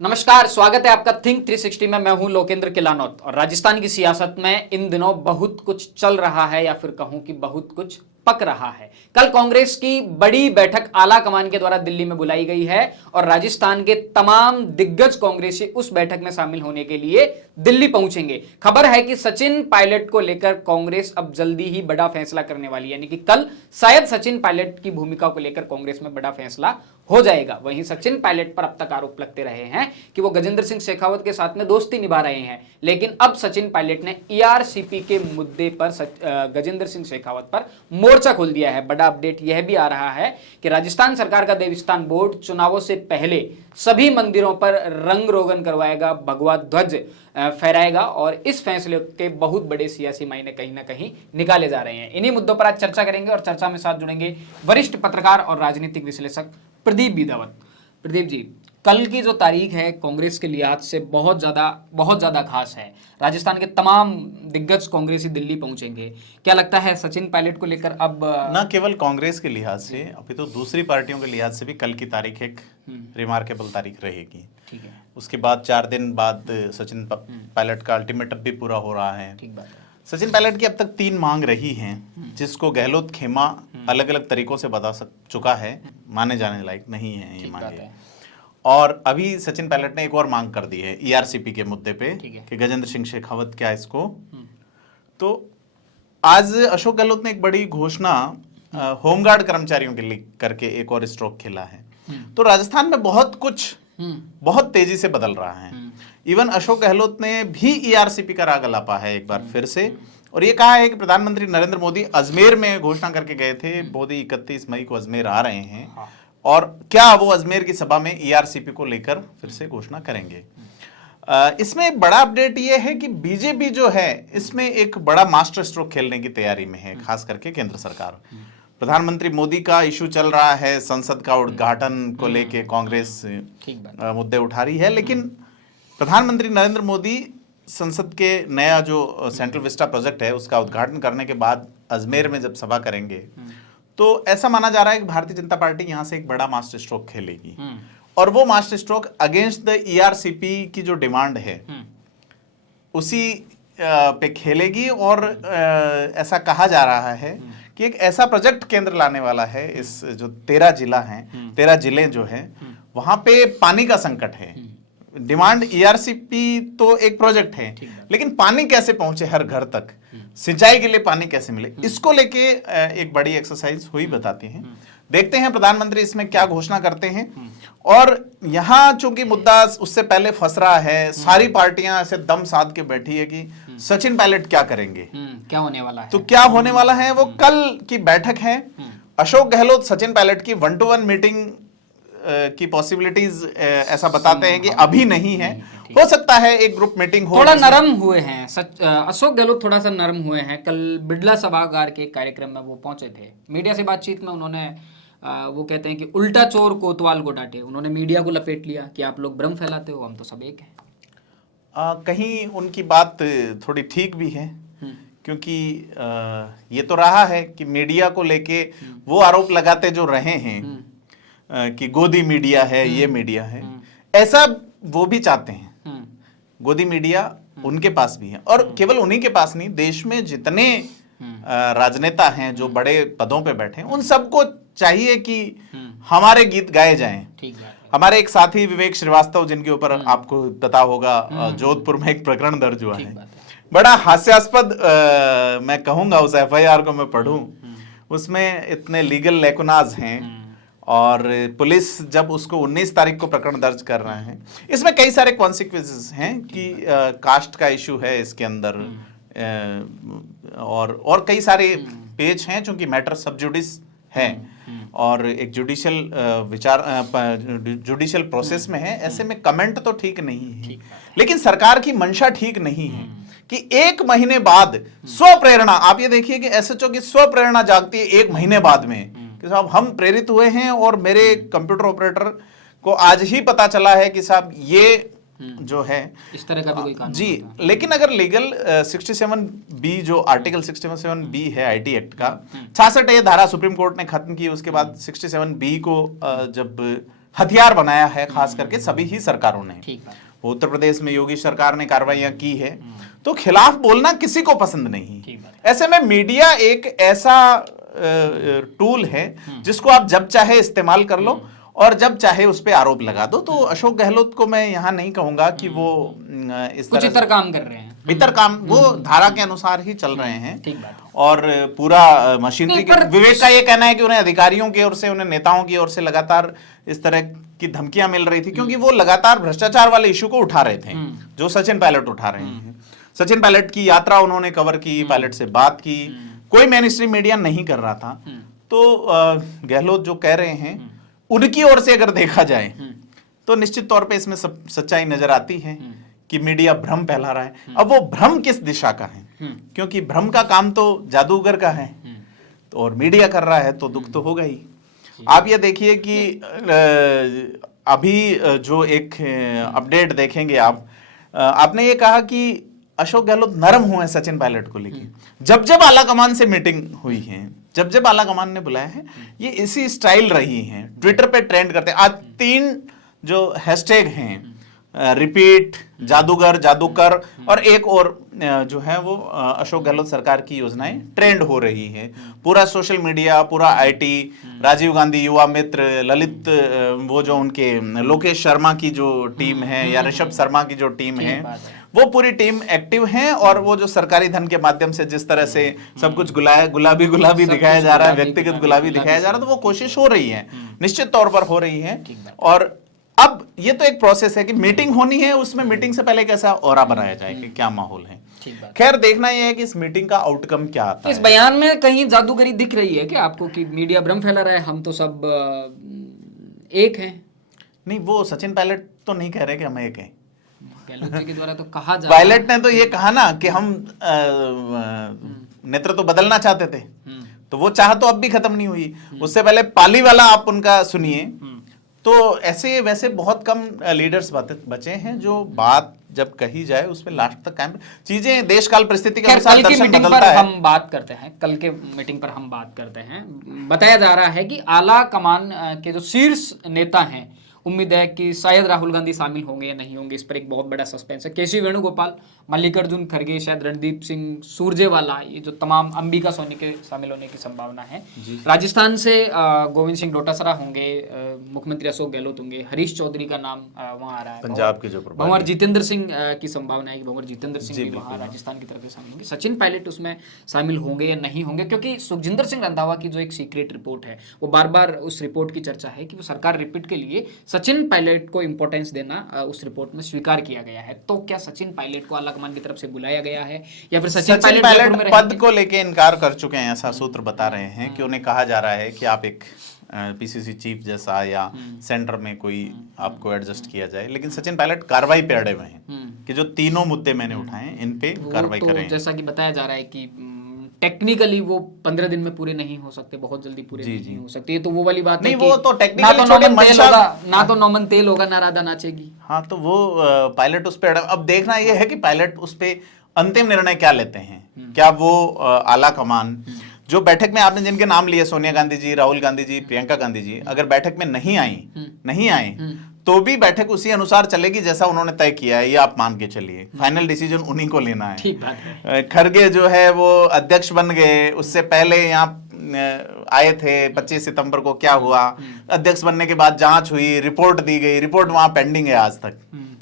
नमस्कार, स्वागत है आपका थिंक 360 में। मैं हूं लोकेंद्र किलानौत और राजस्थान की सियासत में इन दिनों बहुत कुछ चल रहा है या फिर कहूं कि बहुत कुछ पक रहा है। कल कांग्रेस की बड़ी बैठक आला कमान के द्वारा दिल्ली में बुलाई गई है और राजस्थान के तमाम दिग्गज कांग्रेसी उस बैठक में शामिल होने के लिए दिल्ली पहुंचेंगे। खबर है कि सचिन पायलट को लेकर कांग्रेस अब जल्दी ही बड़ा फैसला करने वाली है, यानी कि कल शायद सचिन पायलट की भूमिका को लेकर कांग्रेस में बड़ा फैसला हो जाएगा। वहीं सचिन पायलट पर अब तक आरोप लगते रहे हैं कि वो गजेंद्र सिंह शेखावत के साथ में दोस्ती निभा रहे हैं, लेकिन अब सचिन पायलट ने ईआरसीपी के मुद्दे पर गजेंद्र सिंह शेखावत पर मोर्चा खोल दिया है। बड़ा अपडेट यह भी आ रहा है कि राजस्थान सरकार का देवस्थान बोर्ड चुनावों से पहले सभी मंदिरों पर रंग रोगन करवाएगा, भगवा ध्वज फहराएगा और इस फैसले के बहुत बड़े सियासी मायने कहीं ना कहीं निकाले जा रहे हैं। इन्हीं मुद्दों पर आज चर्चा करेंगे और चर्चा में साथ जुड़ेंगे वरिष्ठ पत्रकार और राजनीतिक विश्लेषक प्रदीप बिदावत। प्रदीप जी, कल की जो तारीख है कांग्रेस के लिहाज से बहुत ज्यादा खास है। राजस्थान के तमाम दिग्गज कांग्रेसी दिल्ली पहुंचेंगे। क्या लगता है सचिन पायलट को लेकर अब न केवल कांग्रेस के लिहाज से, अभी तो दूसरी पार्टियों के लिहाज से भी कल की तारीख एक रिमार्केबल तारीख रहेगी। ठीक है, उसके बाद 4 दिन बाद सचिन पायलट का अल्टीमेटम भी पूरा हो रहा है। ठीक बात है। सचिन पायलट की अब तक 3 मांग रही हैं, जिसको गहलोत खेमा अलग अलग तरीकों से बता चुका है, माने जाने लायक नहीं है ये मांगे। और अभी सचिन पायलट ने एक और मांग कर दी है ईआरसीपी के मुद्दे पे कि गजेंद्र सिंह शेखावत क्या इसको। तो आज अशोक गहलोत ने एक बड़ी घोषणा होमगार्ड कर्मचारियों के लिए करके एक और स्ट्रोक खेला है। तो राजस्थान में बहुत कुछ बहुत तेजी से बदल रहा है। इवन अशोक गहलोत ने भी ईआरसीपी का राग अलापा है एक बार फिर से, और ये कहा है कि प्रधानमंत्री नरेंद्र मोदी अजमेर में घोषणा करके गए थे, मोदी 31 मई को अजमेर आ रहे हैं और क्या वो अजमेर की सभा में ईआरसीपी को लेकर फिर से घोषणा करेंगे। इसमें एक बड़ा अपडेट ये है कि बीजेपी जो है इसमें एक बड़ा मास्टर स्ट्रोक खेलने की तैयारी में है, खास करके केंद्र सरकार। प्रधानमंत्री मोदी का इशू चल रहा है, संसद का उद्घाटन को लेके कांग्रेस मुद्दे उठा रही है, लेकिन प्रधानमंत्री नरेंद्र मोदी संसद के नया जो सेंट्रल विस्टा प्रोजेक्ट है उसका उद्घाटन करने के बाद अजमेर में जब सभा करेंगे तो ऐसा माना जा रहा है कि भारतीय जनता पार्टी यहां से एक बड़ा मास्टर स्ट्रोक खेलेगी और वो master stroke against the ERCP की जो डिमांड है उसी पे खेलेगी। और ऐसा कहा जा रहा है कि एक ऐसा प्रोजेक्ट केंद्र लाने वाला है। इस जो 13 जिला हैं, 13 जिले जो हैं वहां पे पानी का संकट है। डिमांड ईआरसीपी तो एक प्रोजेक्ट है, लेकिन पानी कैसे पहुंचे हर घर तक, सिंचाई के लिए पानी कैसे मिले, इसको लेके एक बड़ी एक्सरसाइज हुई बताती हैं। देखते हैं प्रधानमंत्री इसमें क्या घोषणा करते हैं। और यहां चूंकि मुद्दा उससे पहले फंस रहा है, सारी पार्टियां ऐसे दम साध के बैठी है कि सचिन पायलट क्या करेंगे, क्या होने वाला है। तो क्या होने वाला है वो कल की बैठक है। अशोक गहलोत सचिन पायलट की 1-to-1 मीटिंग की पॉसिबिलिटीज ऐसा बताते हैं कि अभी नहीं है, हो सकता है एक ग्रुप मीटिंग हो। थोड़ा नरम हुए हैं अशोक गहलोत, थोड़ा सा नरम हुए हैं। कल बिड़ला सभागार के कार्यक्रम में वो पहुंचे थे, मीडिया से बातचीत में उन्होंने वो कहते हैं कि उल्टा चोर कोतवाल को डांटे। उन्होंने मीडिया को लपेट लिया कि आप लोग भ्रम फैलाते हो, हम तो सब एक हैं। कहीं उनकी बात थोड़ी ठीक भी है, क्योंकि ये तो रहा है कि मीडिया को लेके वो आरोप लगाते जो रहे हैं कि गोदी मीडिया है, ये मीडिया है, ऐसा वो भी चाहते हैं। गोदी मीडिया उनके पास भी है, और केवल उन्हीं के पास नहीं, देश में जितने राजनेता हैं जो बड़े पदों पे बैठे हैं उन सबको चाहिए कि हमारे गीत गाए जाएं। हमारे एक साथी विवेक श्रीवास्तव, जिनके ऊपर आपको पता होगा जोधपुर में एक प्रकरण दर्ज हुआ है, बड़ा हास्यास्पद मैं कहूंगा उस एफआईआर को मैं पढ़ूं, उसमें इतने लीगल लेकुनाज हैं और पुलिस जब उसको 19 तारीख को प्रकरण दर्ज कर रहे हैं, इसमें कई सारे कॉन्सिक्वेंसेस हैं कि कास्ट का इशू है इसके अंदर, और कई सारे पेज हैं चूंकि मैटर सब जुडिस है और एक जुडिशियल प्रोसेस में है। ऐसे में कमेंट तो ठीक नहीं है, लेकिन सरकार की मंशा ठीक नहीं है कि 1 महीने बाद स्वप्रेरणा, आप ये देखिए कि एसएचओ की स्वप्रेरणा जागती है 1 महीने बाद में कि साहब हम प्रेरित हुए हैं और मेरे कंप्यूटर ऑपरेटर को आज ही पता चला है कि साहब ये जो है इस तरह का भी कोई कानून जी। लेकिन अगर लीगल 67B जो आर्टिकल 67B है आईटी एक्ट का, 66 धारा सुप्रीम कोर्ट ने खत्म की, उसके बाद 67B को जब हथियार बनाया है, खास करके सभी ही सरकारों ने। ठीक है। उत्तर प्रदेश में योगी सरकार ने कार्रवाइयां की है, तो खिलाफ बोलना किसी को पसंद नहीं। ठीक बात। ऐसे में मीडिया एक ऐसा टूल है जिसको आप जब चाहे इस्तेमाल कर लो और जब चाहे उस पर आरोप लगा दो। तो अशोक गहलोत को मैं यहाँ नहीं कहूंगा कि वो इस कुछ तरह इतर काम कर रहे हैं, इतर काम वो धारा के अनुसार ही चल रहे हैं। ठीक बात है। और पूरा मशीनरी के विवेक का ये कहना है कि उन्हें अधिकारियों की ओर से, उन्हें नेताओं की ओर से लगातार इस तरह की धमकियां मिल रही थी, क्योंकि वो लगातार भ्रष्टाचार वाले इशू को उठा रहे थे जो सचिन पायलट उठा रहे हैं। सचिन पायलट की यात्रा उन्होंने कवर की, पायलट से बात की, कोई मेन स्ट्रीम मीडिया नहीं कर रहा था। तो गहलोत जो कह रहे हैं उनकी ओर से अगर देखा जाए तो निश्चित तौर पे इसमें सच्चाई नजर आती है कि मीडिया भ्रम फैला रहा है। अब वो भ्रम किस दिशा का है, क्योंकि भ्रम का काम तो जादूगर का है, तो और मीडिया कर रहा है तो दुख तो होगा ही। आप ये देखिए कि अभी जो एक अपडेट देखेंगे आप, आपने ये कहा कि अशोक गहलोत नरम हुए हैं सचिन पायलट को लेके। जब जब आला कमान से मीटिंग हुई है, जब जब आला कमान ने बुलाया है, ये इसी स्टाइल रही है। ट्विटर पे ट्रेंड करते हैं। आज 3 जो हैशटैग हैं, रिपीट, जादूगर, जादूकर और एक और जो है वो अशोक गहलोत सरकार की योजनाएं ट्रेंड हो रही है। पूरा सोशल मीडिया, पूरा आईटी, राजीव गांधी युवा मित्र, ललित, वो जो उनके लोकेश शर्मा की जो टीम है या ऋषभ शर्मा की जो टीम है, वो पूरी टीम एक्टिव है। और वो जो सरकारी धन के माध्यम से जिस तरह से सब कुछ गुलाबी गुलाबी दिखाया जा रहा है, व्यक्तिगत गुलाबी दिखाया जा रहा है, तो वो कोशिश हो रही है, निश्चित तौर पर हो रही है। और अब ये तो एक प्रोसेस है कि मीटिंग होनी है, उसमें मीटिंग से पहले कैसा ऑरा बनाया जाए कि क्या माहौल है। खैर देखना यह है कि इस मीटिंग का आउटकम क्या आता है। इस बयान में कहीं जादूगरी दिख रही है क्या आपको कि मीडिया भ्रम फैला रहा है, हम तो सब एक हैं? नहीं, वो सचिन पायलट तो नहीं कह रहे कि हम एक हैं। गहलोत जी के द्वारा तो कहा जा पायलट ने तो ये कहा ना कि हम नेतृत्व तो बदलना चाहते थे, तो वो चाह तो अब भी खत्म नहीं हुई। उससे पहले पाली वाला आप उनका सुनिए। तो ऐसे वैसे बहुत कम लीडर्स बचे हैं जो बात जब कही जाए उस पर लास्ट तक कायम, चीजें देश काल परिस्थिति के अनुसार दर्शन बदलता है। हम बात करते हैं, कल के मीटिंग पर हम बात करते हैं। बताया जा रहा है कि आला कमान के जो शीर्ष नेता हैं, उम्मीद है कि शायद राहुल गांधी शामिल होंगे या नहीं होंगे, इस पर एक बहुत बड़ा सस्पेंस है। केसी वेणुगोपाल, मल्लिकार्जुन खड़गे, शायद रणदीप सिंह सुरजेवाला, ये जो तमाम, अंबिका सोनी के शामिल होने की संभावना है। राजस्थान से गोविंद सिंह डोटासरा होंगे, मुख्यमंत्री अशोक गहलोत होंगे, हरीश चौधरी का नाम वहाँ आ रहा है। पंजाब के जो भंवर जितेंद्र सिंह की संभावना है कि भंवर जितेंद्र सिंह भी वहाँ राजस्थान की तरफ से शामिल होंगे। सचिन पायलट उसमें शामिल होंगे या नहीं होंगे, क्योंकि सुखजिंदर सिंह रंधावा की जो एक सीक्रेट रिपोर्ट है, वो बार बार उस रिपोर्ट की चर्चा है कि वो सरकार रिपीट के लिए सचिन पायलट को इंपॉर्टेंस देना उस रिपोर्ट में स्वीकार किया गया है। तो क्या सचिन पायलट को आला कमान की तरफ से बुलाया गया है या फिर सचिन पायलट पद को लेके इनकार कर चुके हैं, ऐसा सूत्र बता रहे हैं कि उन्हें कहा जा रहा है कि आप एक पीसीसी चीफ जैसा या सेंटर में कोई आपको एडजस्ट किया जाए। लेकिन सचिन पायलट कार्रवाई पे अड़े हुए हैं कि जो तीनों मुद्दे मैंने उठाए हैं इन पे कार्रवाई करें। जैसा कि बताया जा रहा है कि टेक्निकली वो 15 दिन में पूरे नहीं हो सकते, बहुत जल्दी पूरे नहीं हो सकते। ये तो वो वाली बात नहीं, है वो कि तो टेक्निकली ना तो नौमन तेल होगा ना राधा नाचेगी। हाँ, तो वो पायलट उस पे, अब देखना ये है कि पायलट उस पे अंतिम निर्णय क्या लेते हैं। क्या वो आला कमान जो बैठक में आपने जिनके नाम लिए, सोनिया गांधी जी, राहुल गांधी जी, प्रियंका गांधी जी, अगर बैठक में नहीं आए तो भी बैठक उसी अनुसार चलेगी जैसा उन्होंने तय किया है, ये आप मान के चलिए। फाइनल डिसीजन उन्हीं को लेना है। ठीक बात है। खड़गे जो है वो अध्यक्ष बन गए, उससे पहले यहाँ आए थे। 25 सितंबर को क्या हुआ, अध्यक्ष बनने के बाद जांच हुई, रिपोर्ट दी गई, रिपोर्ट वहां पेंडिंग है आज तक।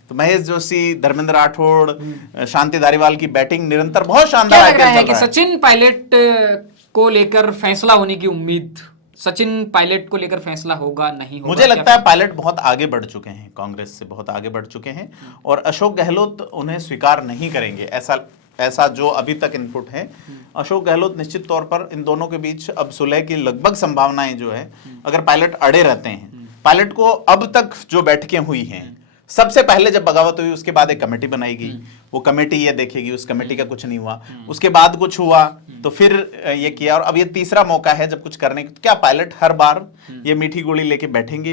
तो महेश जोशी, धर्मेंद्र राठौड़, शांति धारीवाल की बैटिंग निरंतर बहुत शानदार लग रहा है कि सचिन पायलट को लेकर फैसला होने की उम्मीद, सचिन पायलट को लेकर फैसला होगा नहीं होगा? मुझे लगता है पायलट बहुत आगे बढ़ चुके हैं, कांग्रेस से बहुत आगे बढ़ चुके हैं और अशोक गहलोत उन्हें स्वीकार नहीं करेंगे, ऐसा जो अभी तक इनपुट है। अशोक गहलोत निश्चित तौर पर इन दोनों के बीच अब सुलह की लगभग संभावनाएं जो है, अगर पायलट अड़े रहते हैं। पायलट को अब तक जो बैठकें हुई हैं, सबसे पहले जब बगावत हुई उसके बाद एक कमेटी बनाई गई, वो कमेटी ये देखेगी, उस कमेटी का कुछ नहीं हुआ, उसके बाद कुछ हुआ तो फिर ये किया, और अब ये तीसरा मौका है जब कुछ करने की। तो क्या पायलट हर बार ये मीठी गोली लेके बैठेंगे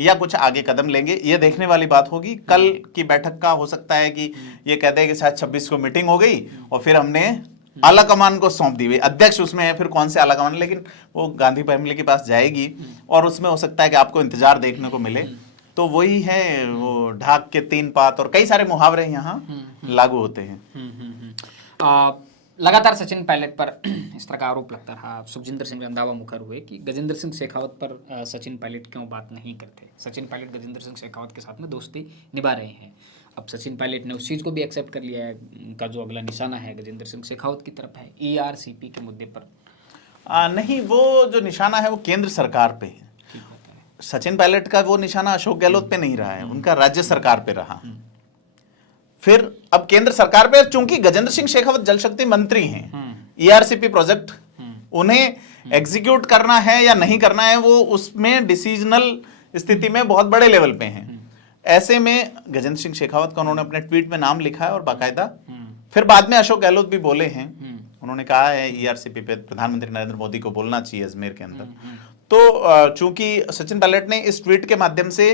या कुछ आगे कदम लेंगे, ये देखने वाली बात होगी। कल की बैठक का हो सकता है कि ये कह दे कि शायद 26 को मीटिंग हो गई और फिर हमने आला कमान को सौंप दी हुई, अध्यक्ष उसमें है, फिर कौन से आला कमान, लेकिन वो गांधी फैमिली के पास जाएगी और उसमें हो सकता है कि आपको इंतजार देखने को मिले। तो वही है, वो ढाक के 3 पात और कई सारे मुहावरे यहाँ लागू होते हैं। लगातार सचिन पायलट पर इस तरह का आरोप लगता रहा, सुखजिंदर सिंह रंधावा मुखर हुए कि गजेंद्र सिंह शेखावत पर सचिन पायलट क्यों बात नहीं करते। सचिन पायलट गजेंद्र सिंह शेखावत के साथ में दोस्ती निभा रहे हैं। अब सचिन पायलट ने उस चीज़ को भी एक्सेप्ट कर लिया है, उनका जो अगला निशाना है गजेंद्र सिंह शेखावत की तरफ है ERCP के मुद्दे पर। नहीं, वो जो निशाना है वो केंद्र सरकार पे है। सचिन पायलट का वो निशाना अशोक गहलोत पे नहीं रहा है, उनका राज्य सरकार पे रहा। फिर अब केंद्र सरकार पे, चूंकि गजेंद्र सिंह शेखावत जल शक्ति मंत्री हैं, ERCP प्रोजेक्ट उन्हें एग्जीक्यूट करना है या नहीं करना है, वो उसमें डिसीजनल स्थिति में बहुत बड़े लेवल पे हैं। ऐसे में गजेंद्र सिंह शेखावत का उन्होंने अपने ट्वीट में नाम लिखा है और बाकायदा फिर बाद में अशोक गहलोत भी बोले हैं, उन्होंने कहा है ERCP पे प्रधानमंत्री नरेंद्र मोदी को बोलना चाहिए अजमेर के अंदर। तो चूंकि सचिन पायलट ने इस ट्वीट के माध्यम से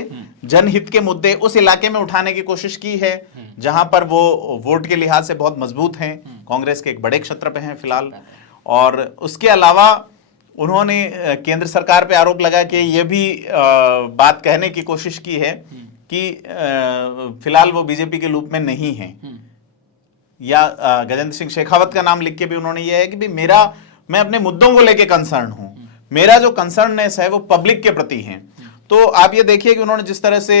जनहित के मुद्दे उस इलाके में उठाने की कोशिश की है जहां पर वो वोट के लिहाज से बहुत मजबूत हैं, कांग्रेस के एक बड़े क्षेत्र पे हैं फिलहाल, और उसके अलावा उन्होंने केंद्र सरकार पे आरोप लगा कि ये भी बात कहने की कोशिश की है कि फिलहाल वो बीजेपी के लूप में नहीं है, या गजेंद्र सिंह शेखावत का नाम लिख के भी उन्होंने ये है कि भी मैं अपने मुद्दों को लेके कंसर्न हूं, मेरा जो कंसर्ननेस है वो पब्लिक के प्रति है। तो आप ये देखिए कि उन्होंने जिस तरह से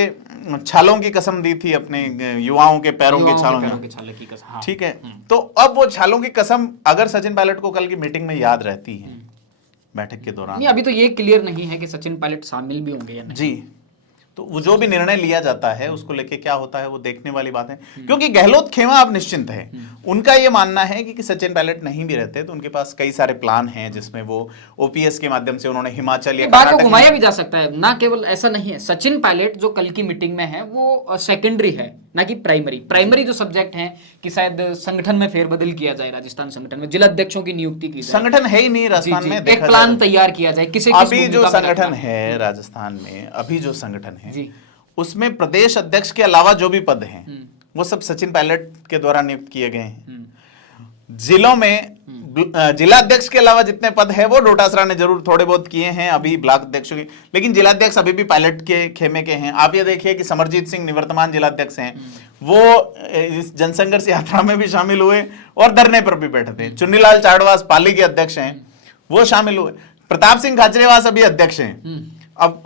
छालों की कसम दी थी अपने युवाओं के पैरों के छालों की कसम, ठीक है, तो अब वो छालों की कसम अगर सचिन पायलट को कल की मीटिंग में याद रहती है बैठक के दौरान, अभी तो ये क्लियर नहीं है कि सचिन पायलट शामिल भी होंगे या नहीं। जी, तो वो जो भी निर्णय लिया जाता है उसको लेके क्या होता है वो देखने वाली बात है, क्योंकि गहलोत खेमा अब निश्चिंत है। उनका ये मानना है कि सचिन पायलट नहीं भी रहते तो उनके पास कई सारे प्लान हैं, जिसमें वो OPS के माध्यम से उन्होंने हिमाचल या बात को घुमाया भी जा सकता है, ना केवल ऐसा नहीं है। सचिन पायलट जो कल की मीटिंग में है वो सेकेंडरी है, ना कि प्राइमरी जो सब्जेक्ट है कि शायद संगठन में फेरबदल किया जाए, राजस्थान संगठन में जिलाध्यक्षों की नियुक्ति की जाए। संगठन है ही नहीं राजस्थान में, एक प्लान तैयार किया जाए किसी अभी जो संगठन है राजस्थान में, अभी जो संगठन है उसमें प्रदेश अध्यक्ष के अलावा जो भी पद हैं वो सब सचिन पायलट के द्वारा नियुक्त किए गए हैं। जिलों में जिला अध्यक्ष के अलावा जितने पद है वो डोटासरा ने जरूर थोड़े बहुत किए हैं अभी ब्लॉक अध्यक्षों की, लेकिन जिलाध्यक्ष अभी भी पायलट के खेमे के हैं। आप ये देखिए कि समरजीत सिंह निवर्तमान जिलाध्यक्ष हैं, वो इस जनसंघर्ष यात्रा में भी शामिल हुए और धरने पर भी बैठे थे। चुन्नीलाल चाड़वास पाली के अध्यक्ष हैं, वो शामिल हुए। प्रताप सिंह खाचरेवास अभी अध्यक्ष हैं। अब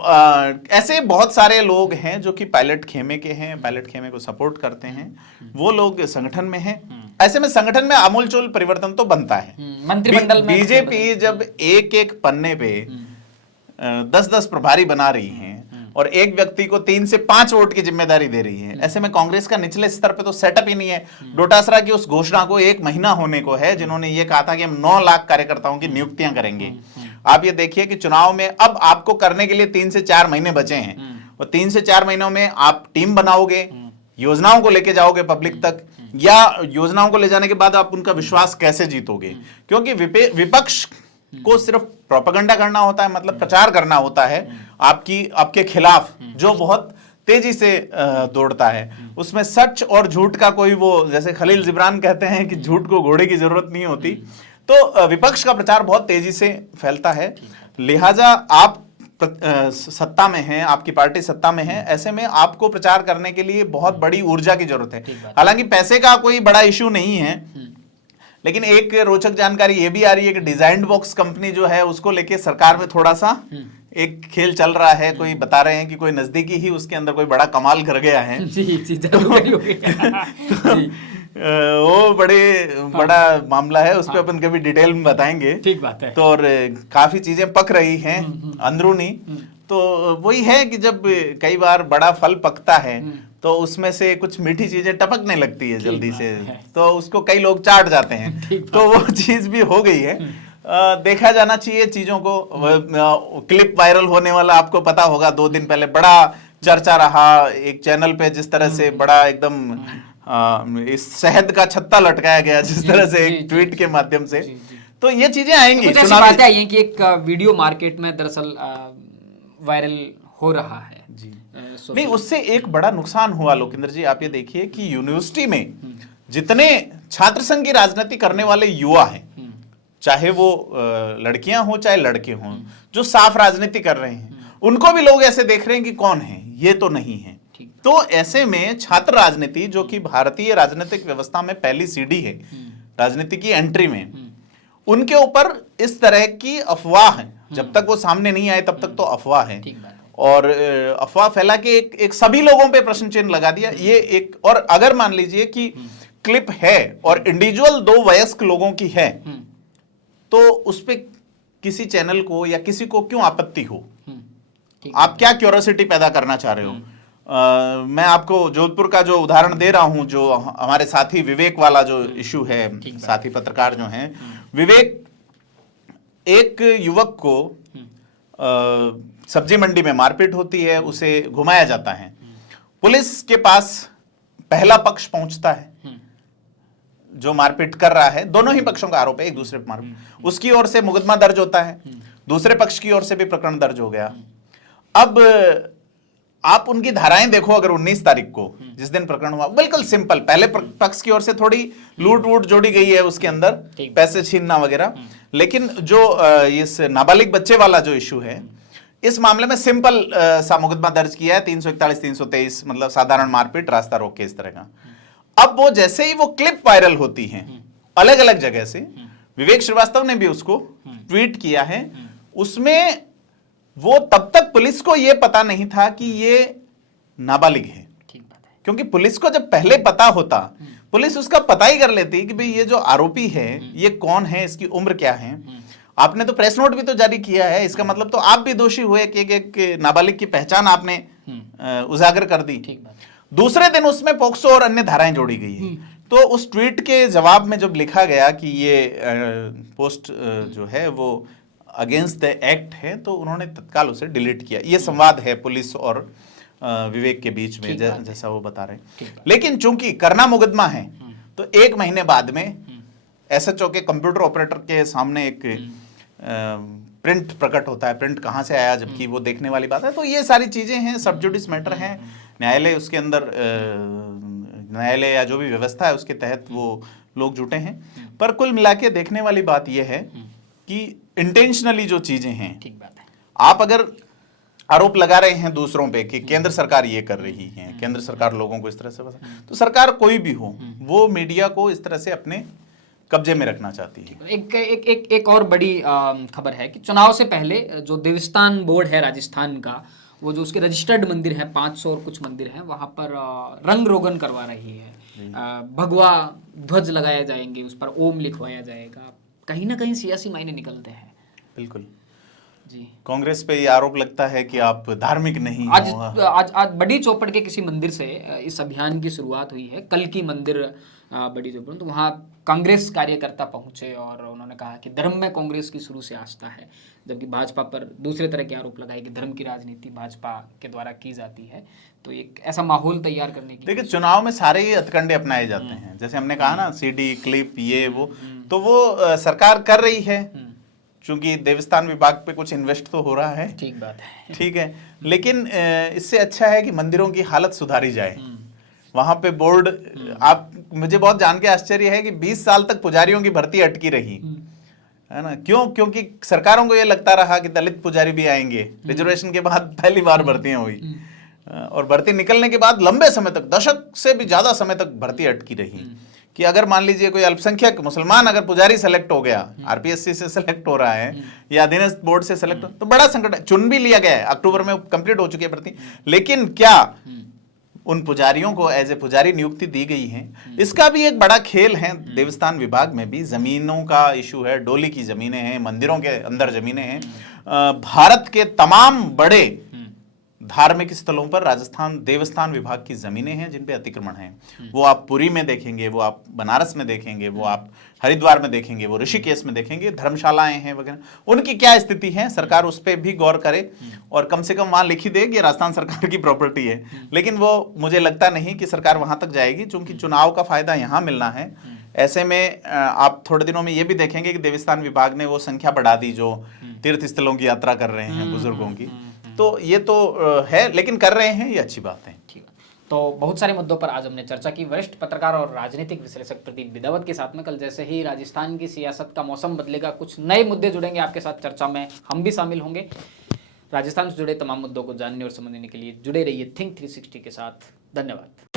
ऐसे बहुत सारे लोग हैं जो कि पायलट खेमे के हैं, पायलट खेमे को सपोर्ट करते हैं, वो लोग संगठन में हैं। ऐसे में संगठन में आमूलचूल परिवर्तन तो बनता है। मंत्रिमंडल में बीजेपी जब एक एक पन्ने पे 10-10 प्रभारी बना रही है और एक व्यक्ति को 3 से 5 वोट की जिम्मेदारी दे रही है, ऐसे में कांग्रेस का निचले स्तर पे तो सेटअप ही नहीं है। डोटासरा की उस घोषणा को 1 महीना होने को है जिन्होंने ये कहा था कि हम 9 लाख कार्यकर्ताओं की नियुक्तियां करेंगे। आप ये देखिए कि चुनाव में अब आपको करने के लिए 3 से 4 महीने बचे हैं, और 3 से 4 महीनों में आप टीम बनाओगे, योजनाओं को लेके जाओगे पब्लिक तक, या योजनाओं को ले जाने के बाद आप उनका विश्वास कैसे जीतोगे? क्योंकि विपक्ष को सिर्फ प्रोपेगेंडा करना होता है, मतलब प्रचार करना होता है आपके खिलाफ, जो बहुत तेजी से दौड़ता है। उसमें सच और झूठ का कोई, वो जैसे खलील जिब्रान कहते हैं कि झूठ को घोड़े की जरूरत नहीं होती, तो विपक्ष का प्रचार बहुत तेजी से फैलता है। लिहाजा आप सत्ता में हैं, आपकी पार्टी सत्ता में है, ऐसे में आपको प्रचार करने के लिए बहुत बड़ी ऊर्जा की जरूरत है। हालांकि पैसे का कोई बड़ा इश्यू नहीं है, लेकिन एक रोचक जानकारी ये भी आ रही है कि डिजाइन्ड बॉक्स कंपनी जो है उसको लेके सरकार में थोड़ा सा एक खेल चल रहा है। कोई बता रहे हैं कि कोई नजदीकी ही उसके अंदर कोई बड़ा कमाल कर गया है। वो बड़ा मामला है, उस पर अपन कभी डिटेल में बताएंगे। ठीक बात है। तो और काफी चीजें पक रही हैं अंदरूनी। तो वही है कि जब कई बार बड़ा फल पकता है तो उसमें से कुछ मीठी चीजें टपकने लगती है जल्दी से, तो उसको कई लोग चाट जाते हैं। तो वो चीज भी हो गई है। देखा जाना चाहिए चीजों को। क्लिप वायरल होने वाला आपको पता होगा, 2 दिन पहले बड़ा चर्चा रहा एक चैनल पे, जिस तरह से बड़ा एकदम इस शहद का छत्ता लटकाया गया जिस तरह से एक ट्वीट के माध्यम से। तो ये चीजें आएंगी। कुछ ऐसी बातें आई हैं कि एक वीडियो मार्केट में दरअसल वायरल हो रहा है जी। नहीं, उससे एक बड़ा नुकसान हुआ लोकेंद्र जी। आप ये देखिए कि यूनिवर्सिटी में जितने छात्र संघ की राजनीति करने वाले युवा हैं, चाहे वो लड़कियां हो चाहे लड़के हों, जो साफ राजनीति कर रहे हैं, उनको भी लोग ऐसे देख रहे हैं कि कौन है, ये तो नहीं है। तो ऐसे में छात्र राजनीति, जो कि भारतीय राजनीतिक व्यवस्था में पहली सीढ़ी है राजनीति की एंट्री में, उनके ऊपर इस तरह की अफवाह है, जब तक वो सामने नहीं आए तब तक तो अफवाह है, और अफवाह फैला के एक सभी लोगों पे प्रश्न चिन्ह लगा दिया। ये एक, और अगर मान लीजिए कि क्लिप है और इंडिविजुअल 2 वयस्क लोगों की है, तो उस पे किसी चैनल को या किसी को क्यों आपत्ति हो? आप क्या क्यूरियोसिटी पैदा करना चाह रहे हो? मैं आपको जोधपुर का जो उदाहरण दे रहा हूं, जो हमारे साथी विवेक वाला जो इशू है, साथी पत्रकार जो हैं, विवेक, एक युवक को सब्जी मंडी में मारपीट होती है, उसे घुमाया जाता है, पुलिस के पास पहला पक्ष पहुंचता है, जो मारपीट कर रहा है, दोनों ही पक्षों का आरोप है, एक दूसरे पर मारपीट, उसकी ओर से मुकदमा दर्ज होता है, दूसरे पक्ष की ओर से भी प्रकरण दर्ज हो गया। अब आप उनकी धाराएं देखो, अगर 19 तारीख को जिस दिन प्रकरण हुआ, बिल्कुल सिंपल, पहले पक्ष की ओर से थोड़ी लूट वूट जोड़ी गई है, उसके अंदर पैसे छीनना वगैरह, लेकिन जो इस नाबालिग बच्चे वाला जो इशू है, इस मामले में सिंपल सा मुकदमा दर्ज किया है, 341 323, मतलब साधारण मारपीट, रास्ता रोक के, इस तरह का। अब वो जैसे ही वो क्लिप वायरल होती है अलग अलग जगह से, विवेक श्रीवास्तव ने भी उसको ट्वीट किया है, उसमें वो तब तक पुलिस को यह पता नहीं था कि ये नाबालिग है, क्योंकि पुलिस को जब पहले पता होता, पुलिस उसका पता ही कर लेती कि भाई ये जो आरोपी है ये कौन है, इसकी उम्र क्या है। आपने तो प्रेस नोट भी तो जारी किया है, इसका मतलब तो आप भी दोषी हुए कि एक नाबालिग की पहचान आपने उजागर कर दी। दूसरे दिन उसमें पोक्सो और अन्य धाराएं जोड़ी गई है। तो उस ट्वीट के जवाब में जब लिखा गया कि ये पोस्ट जो है वो अगेंस्ट द एक्ट है, तो उन्होंने तत्काल उसे डिलीट किया। ये संवाद है पुलिस और विवेक के बीच में, जैसा वो बता रहे हैं। लेकिन चूंकि करना मुकदमा है, तो 1 महीने बाद में एसएचओ के कंप्यूटर ऑपरेटर के सामने एक प्रिंट प्रकट होता है। प्रिंट कहाँ से आया, जबकि वो देखने वाली बात है। तो ये सारी चीजें हैं, सब जुडिस मैटर हैं, न्यायालय उसके अंदर, न्यायालय या जो भी व्यवस्था है उसके तहत वो लोग जुटे हैं। पर कुल मिला के देखने वाली बात यह है कि इंटेंशनली जो चीजें हैं, आप अगर आरोप लगा रहे हैं दूसरों पे कि केंद्र सरकार ये कर रही है, केंद्र सरकार लोगों को इस तरह से, तो सरकार कोई भी हो वो मीडिया को इस तरह से अपने कब्जे में रखना चाहती है। एक और बड़ी खबर है कि चुनाव से पहले जो देवस्थान बोर्ड है राजस्थान का, वो जो उसके रजिस्टर्ड मंदिर है, 500 और कुछ मंदिर हैं, वहां पर रंग रोगन करवा रही है। भगवा ध्वज लगाया जाएंगे, उस पर ओम लिखवाया जाएगा। कहीं ना कहीं सियासी मायने निकलते हैं। बिल्कुल जी, कांग्रेस पे ये आरोप लगता है कि आप धार्मिक नहीं आज हो। आज बड़ी चौपड़ के किसी मंदिर से इस अभियान की शुरुआत हुई है, कल की मंदिर बड़ी चौपड़, तो वहाँ कांग्रेस कार्यकर्ता पहुंचे और उन्होंने कहा कि धर्म में कांग्रेस की शुरू से आस्था है, जबकि भाजपा पर दूसरे तरह के आरोप लगाए कि धर्म की राजनीति भाजपा के द्वारा की जाती है। तो एक ऐसा माहौल तैयार करने की, देखिए चुनाव में सारे ही हथकंडे अपनाए जाते हैं, जैसे हमने कहा ना, सीडी क्लिप ये वो, तो वो सरकार कर रही है, क्योंकि देवस्थान विभाग पे कुछ इन्वेस्ट तो हो रहा है। ठीक बात है, ठीक है, लेकिन इससे अच्छा है कि मंदिरों की हालत सुधारी जाए। वहां पे बोर्ड, आप, मुझे बहुत जान के आश्चर्य है कि 20 साल तक पुजारियों की भर्ती अटकी रही है ना। क्यों? क्योंकि सरकारों को ये लगता रहा कि दलित पुजारी भी आएंगे। रिजर्वेशन के बाद पहली बार भर्तियां हुई, और भर्ती निकलने के बाद लंबे समय तक, दशक से भी ज्यादा समय तक भर्ती अटकी रही। कि अगर मान लीजिए कोई अल्पसंख्यक मुसलमान अगर पुजारी सेलेक्ट हो गया, आरपीएससी से सेलेक्ट हो रहा है या अधीनस्थ बोर्ड से सेलेक्ट हो, तो बड़ा संकट है। चुन भी लिया गया है, अक्टूबर में कंप्लीट हो चुकी है भर्ती, लेकिन क्या उन पुजारियों को एज ए पुजारी नियुक्ति दी गई है? इसका भी एक बड़ा खेल है देवस्थान विभाग में भी। जमीनों का इशू है, डोली की जमीनें हैं, मंदिरों के अंदर जमीनें हैं। भारत के तमाम बड़े धार्मिक स्थलों पर राजस्थान देवस्थान विभाग की जमीनें हैं जिन पे अतिक्रमण है। वो आप पुरी में देखेंगे, वो आप बनारस में देखेंगे, वो आप हरिद्वार में देखेंगे, वो ऋषिकेश में देखेंगे, धर्मशालाएं हैं वगैरह। उनकी क्या स्थिति है, सरकार उस पर भी गौर करे और कम से कम वहां लिखी दे कि राजस्थान सरकार की प्रॉपर्टी है। लेकिन वो मुझे लगता नहीं कि सरकार वहां तक जाएगी, क्योंकि चुनाव का फायदा यहाँ मिलना है। ऐसे में आप थोड़े दिनों में ये भी देखेंगे कि देवस्थान विभाग ने वो संख्या बढ़ा दी जो तीर्थ स्थलों की यात्रा कर रहे हैं बुजुर्गों की। तो ये तो है, लेकिन कर रहे हैं, ये अच्छी बात है। ठीक है। तो बहुत सारे मुद्दों पर आज हमने चर्चा की वरिष्ठ पत्रकार और राजनीतिक विश्लेषक प्रदीप बिदावत के साथ में। कल जैसे ही राजस्थान की सियासत का मौसम बदलेगा, कुछ नए मुद्दे जुड़ेंगे आपके साथ चर्चा में, हम भी शामिल होंगे। राजस्थान से जुड़े तमाम मुद्दों को जानने और समझने के लिए जुड़े रहिए थिंक 360 के साथ। धन्यवाद।